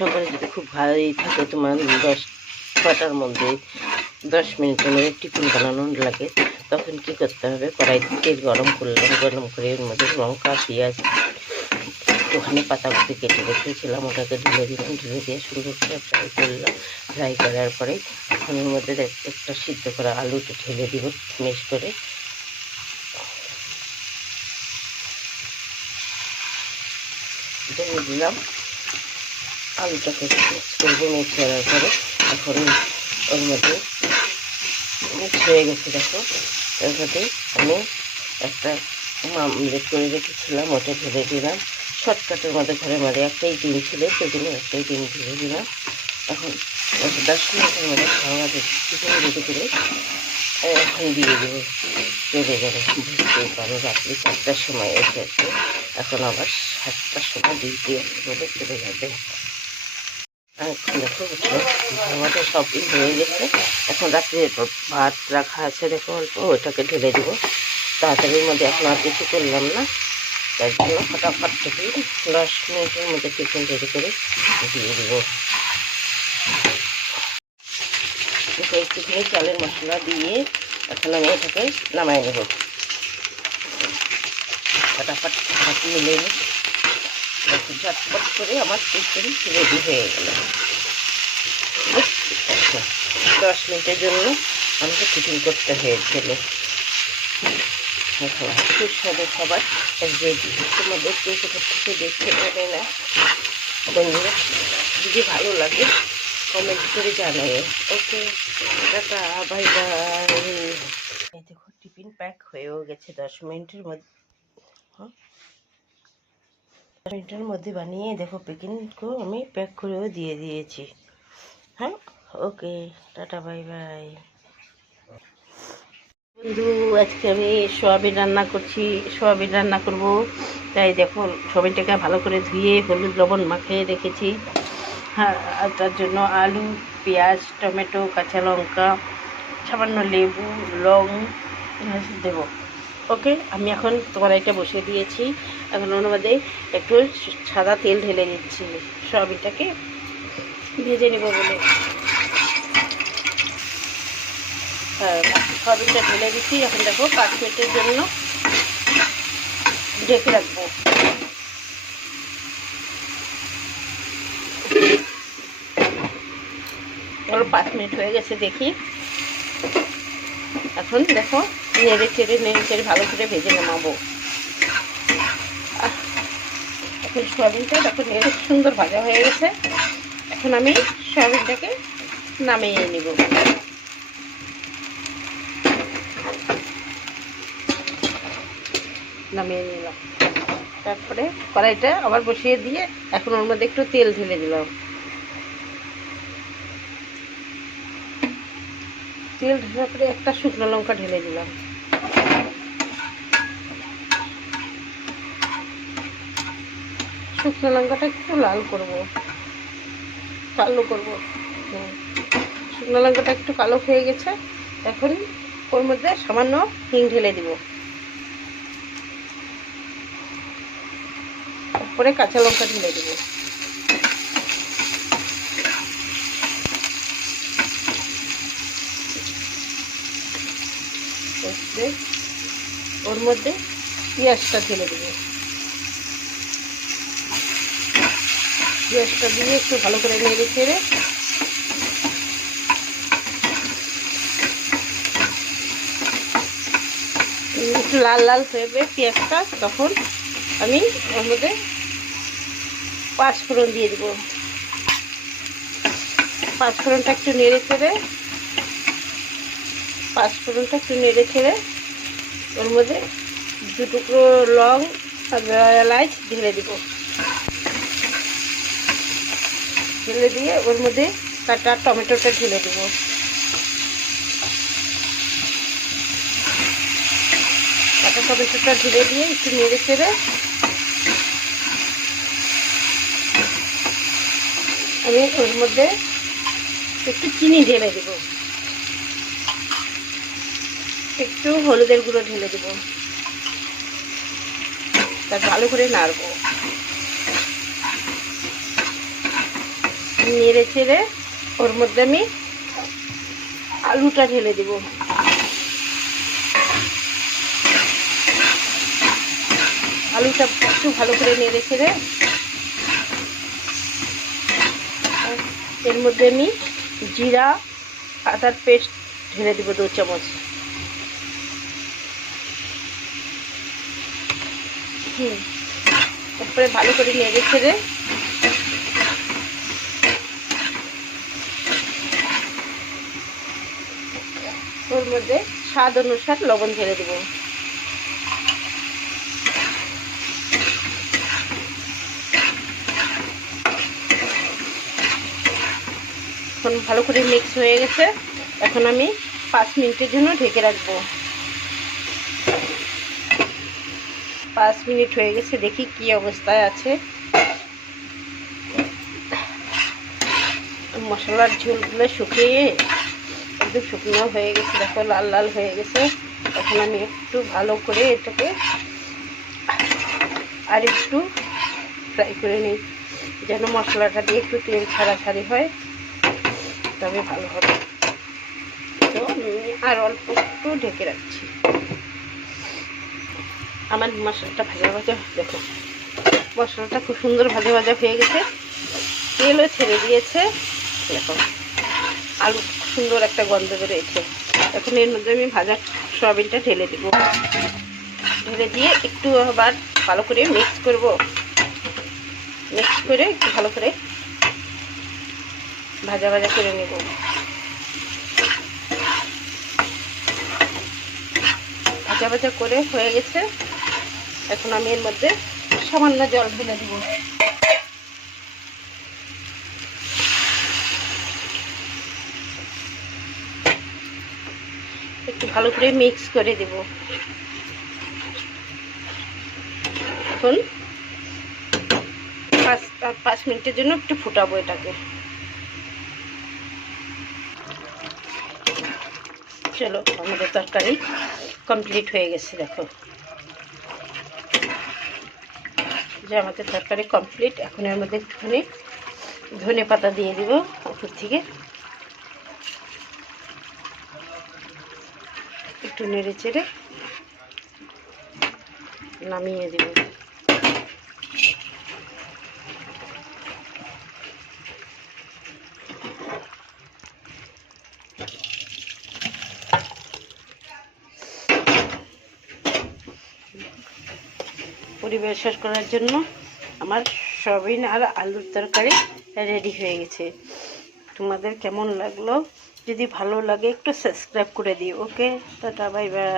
সম্পর্কে যদি খুব ভালোই থাকে, তোমার 10টার মধ্যে 10 মিনিটের মধ্যে টিফিন বানানো লাগে, তখন কি করতে হবে, কড়াইতে তেল গরম করলাম, গরম করে এর মধ্যে লঙ্কা পেঁয়াজ ওখানে পাতাগুলো কেটে রেখেছিলাম, ওটাকে ঢেলে দিলাম, ঢেলে দিয়ে সুন্দর করে ফ্রাই করলাম। ফ্রাই করার পরে এখন এর মধ্যে একটা সিদ্ধ করা আলুটা ঢেলে দিব মেশ করে। ঢেলে দিলাম, আলুটাকে মিক্স করবো। মিক্স করার পরে এখন ওর মধ্যে মিক্স হয়ে গেছে, দেখো এর মধ্যে আমি একটা আমলেট করে রেখেছিলাম, ওটা ঢেলে দিলাম। শর্টকাটের মধ্যে ঘরে মাঝে একটাই ডিম ছিল, সেজন্য একটাই ডিম ঢেলে দিলাম। এখন 10 মিনিটের মধ্যে খাওয়া চিকেন রেডি করে এখন দিয়ে দেবো। চলে যাবে, বুঝতেই পারো রাত্রি 4টার সময় এসেছে, এখন আবার 7টার সময় ডিউটি বলে চলে যাবে। এখন দেখো আমাদের সবই হয়ে গেছে। এখন রাত্রে ভাত রাখা আছে, দেখো অল্প, ওইটাকে ঢেলে দেবো তাড়াতাড়ির মধ্যে। এখন আর কিছু করলাম না, তার জন্য ফটাফট থেকে 10 মিনিটের মধ্যে টিফিন রেডি করে দিয়ে দেবো। একটুখানি চালের মশলা দিয়ে এখন আমি এটাকে নামাই নেব। ফটাফট ভাত মিলে নিই, ঝটপট করে আমার টিফিন রেডি হয়ে গেল। 10 মিনিটের জন্য আমাকে টিফিন করতে হয়েছিল। সুস্বাদু খাবার রেডি। তোমাদের কে কোথা থেকে দেখতে পারে না বন্ধুরা, যদি ভালো লাগে কমেন্ট করে জানাবে। ওকে, টাটা, বাই বাই। এই দেখো টিফিন প্যাক হয়েও গেছে 10 মিনিটের মধ্যে। 10 মিনিটের মধ্যে বানিয়ে দেখো টিফিনকেও আমি প্যাক করেও দিয়ে দিয়েছি। হ্যাঁ, ওকে, টাটা, বাই বাই। বন্ধু, আজকে আমি সোয়াবিন রান্না করছি, সোয়াবিন রান্না করব। তাই দেখো সোয়াবিনটাকে ভালো করে ধুয়ে হলুদ লবণ মাখিয়ে রেখেছি। হ্যাঁ, আর তার জন্য আলু, পেঁয়াজ, টমেটো, কাঁচা লঙ্কা, সামান্য লেবু, লং দেব। ওকে, আমি এখন তোমার এটা বসিয়ে দিয়েছি। এখন ওর মধ্যে একটু সাদা তেল ঢেলে দিচ্ছি সোয়াবিনটাকে ভেজে নেব বলে। হ্যাঁ, সোয়াবিনটা ঢেলে দিচ্ছি। এখন দেখো 5 মিনিটের জন্য ঢেকে রাখবো। ওর 5 মিনিট হয়ে গেছে, দেখি। এখন দেখো নেড়ে চেড়ে ভালো করে ভেজে নামাবো। এখন সোয়াবিনটা দেখো নেড়ে সুন্দর ভাজা হয়ে গেছে। এখন আমি সোয়াবিনটাকে নামিয়ে নিব। নামিয়ে নিলাম, তারপরে কড়াইটা আবার বসিয়ে দিয়ে এখন ওর মধ্যে একটু তেল ঢেলে দিলাম। তেল ঢেলার পরে একটা শুকনো লঙ্কা ঢেলে দিলাম। শুকনো লঙ্কাটা একটু লাল করবো, কালো করবো। শুকনো লঙ্কাটা একটু কালো হয়ে গেছে। এখন ওর মধ্যে সামান্য হিং ঢেলে দিব, তারপরে কাঁচা লঙ্কা ঢেলে দেব। ওর মধ্যে পেঁয়াজটা ঢেলে দেব। পেঁয়াজটা দিয়ে একটু ভালো করে নেড়ে চেড়ে একটু লাল লাল হয়ে পেঁয়াজটা, তখন আমি ওর মধ্যে 5 ফোড়ন দিয়ে দেব। 5 ফোড়নটা একটু নেড়ে চেড়ে ওর মধ্যে 2 টুকরো লং আর এলাচ ঢেলে দিব। ঢেলে দিয়ে ওর মধ্যে কাটা টমেটোটা ঢেলে দেব। কাটা টমেটোটা ঢেলে দিয়ে একটু নেড়ে চেড়ে আমি ওর মধ্যে একটু চিনি ঢেলে দেব, একটু হলুদের গুঁড়ো ঢেলে দেব, তার ভালো করে নাড়বো। নেড়ে চেড়ে ওর মধ্যে আমি আলুটা ঢেলে দেব। আলুটা একটু ভালো করে নেড়ে চেড়ে এর মধ্যে আমি জিরা আদার পেস্ট ঢেলে দেবো 2 চামচ। তারপরে ভালো করে নেড়ে ছেড়ে ওর মধ্যে স্বাদ অনুসার লবণ ঢেলে দেবো। এখন ভালো করে মিক্স হয়ে গেছে। এখন আমি 5 মিনিটের জন্য ঢেকে রাখবো। 5 মিনিট হয়ে গেছে, দেখি কি অবস্থায় আছে। মশলার ঝোলগুলো শুকিয়ে একদম শুকনো হয়ে গেছে, দেখো লাল লাল হয়ে গেছে। এখন আমি একটু ভালো করে এটাকে আর একটু ফ্রাই করে নিই, যেন মশলাটা দিয়ে একটু তেল ছাড়াছাড়ি হয়, তবে ভালো হবে। তো আমি আর অল্প একটু ঢেকে রাখছি। আমার মশলাটা ভাজা ভাজা, দেখো মশলাটা খুব সুন্দর ভাজা ভাজা হয়ে গেছে, তেলও ছেড়ে দিয়েছে। দেখো আলু সুন্দর একটা গন্ধ বেরোয়েছে। এখন এর মধ্যে আমি ভাজা সয়াবিনটা ঢেলে দেব। ঢেলে দিয়ে একটু আবার ভালো করে মিক্স করব। মিক্স করে একটু ভালো করে ভাজা ভাজা করে নেব। ভাজা ভাজা করে হয়ে গেছে। এখন আমি এর মধ্যে সামান্য জল ঢেলে দেব। একটু ভালো করে মিক্স করে দেব। এখন 5 মিনিটের জন্য একটু ফুটাবো এটাকে। চলো, আমাদের তরকারি কমপ্লিট হয়ে গেছে। দেখো যে আমাদের তরকারি কমপ্লিট। এখন এর মধ্যে একটুখানি ধনে পাতা দিয়ে দিব উপর থেকে, একটু নেড়ে চেড়ে নামিয়ে দেব। পরিবেশন করার জন্য আমার সয়াবিন আর আলুর তরকারি রেডি হয়ে গেছে। তোমাদের কেমন লাগলো? যদি ভালো লাগে একটু সাবস্ক্রাইব করে দিও। ওকে, টাটা, বাই বাই।